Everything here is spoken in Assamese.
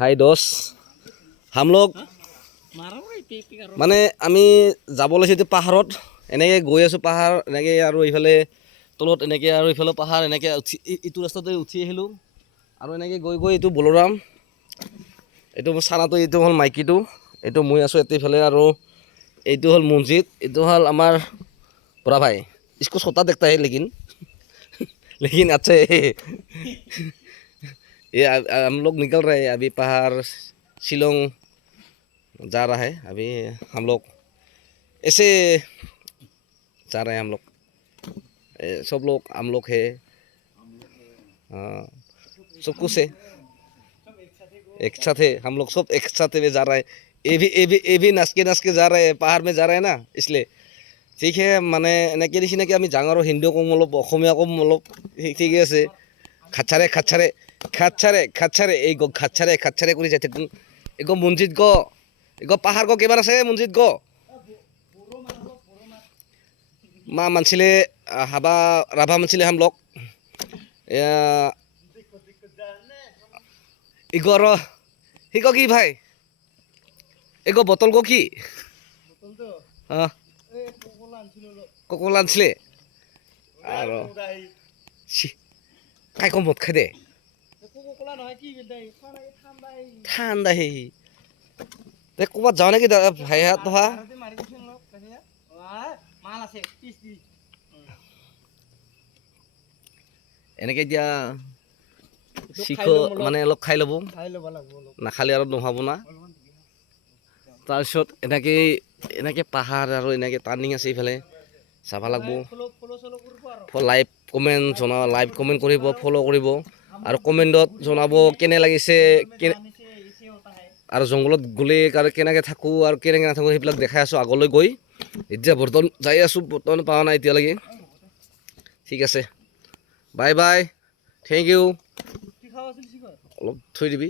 हाय दोस्त हम लोग মানে আমি যাব লৈছো এতিয়া পাহাৰত এনেকৈ গৈ আছোঁ পাহাৰ এনেকৈ আৰু এইফালে তলত এনেকৈ আৰু এইফালে পাহাৰ এনেকৈ উঠি ইটো ৰাস্তাতে উঠি আহিলোঁ আৰু এনেকৈ গৈ গৈ এইটো বলোৰাম এইটো মোৰ চানাটো এইটো হ'ল মাইকীটো এইটো মই আছোঁ ইয়াতে ইফালে আৰু এইটো হ'ল মছজিদ এইটো হ'ল আমাৰ बड़ा भाई इसको सोता देखता है लेकिन अच्छा है ये हम लोग निकल रहे हैं अभी पहाड़ शिलोंग जा रहा है अभी हम लोग ऐसे जा रहे हैं हम लोग सब लोग हम लोग है सब कुछ है एक साथ है हम लोग सब एक साथ में जा रहा है ये भी नाच के जा रहे हैं पहाड़ में जा रहे हैं ना इसलिए ঠিক হে মানে এনেকৈ নিচিনাকৈ আমি জাঙাৰো হিন্দীও ক'ম অলপ অসমীয়া ক'ম অলপ ঠিকে আছে খাচ্ছাৰে খাচ্ছাৰে খাচ্ছাৰে খাচ্ছাৰে এই গ খাচ্ছাৰে খাচ্ছাৰে কৰি যাই থাকোঁ এগো মছজিদ গ এগো পাহাৰ গ কেইবাৰ আছে মছজিদ গ মা মানছিলে হাবা ৰাভা মানছিলে হাম লগ এগো আৰু সি গ কি ভাই এগো বটল গ কি অঁ কোকোলা আনছিলে আৰু কাই কম মদ খাই দে ঠাণ্ডা হে ক'ৰবাত যাওঁ নেকি ভাই হাত ধৰা এনেকৈ এতিয়া শিখ মানে অলপ খাই ল'ব নাখালে আৰু নহ'ব না তাৰপিছত এনেকৈ পাহাৰ আৰু এনেকৈ টাৰ্ণিং আছে এইফালে চাব লাগব লাইভ কমেণ্ট কৰিব ফ'ল' কৰিব আৰু কমেণ্টত জনাব কেনে লাগিছে আৰু জংঘলত গ'লে আৰু কেনেকৈ থাকোঁ আৰু কেনেকৈ নাথাকোঁ সেইবিলাক দেখাই আছোঁ আগলৈ গৈ এতিয়া বৰ্তমান যাই আছোঁ বৰ্তমান পোৱা নাই এতিয়ালৈকে ঠিক আছে বাই বাই থেংক ইউ অলপ থৈ দিবি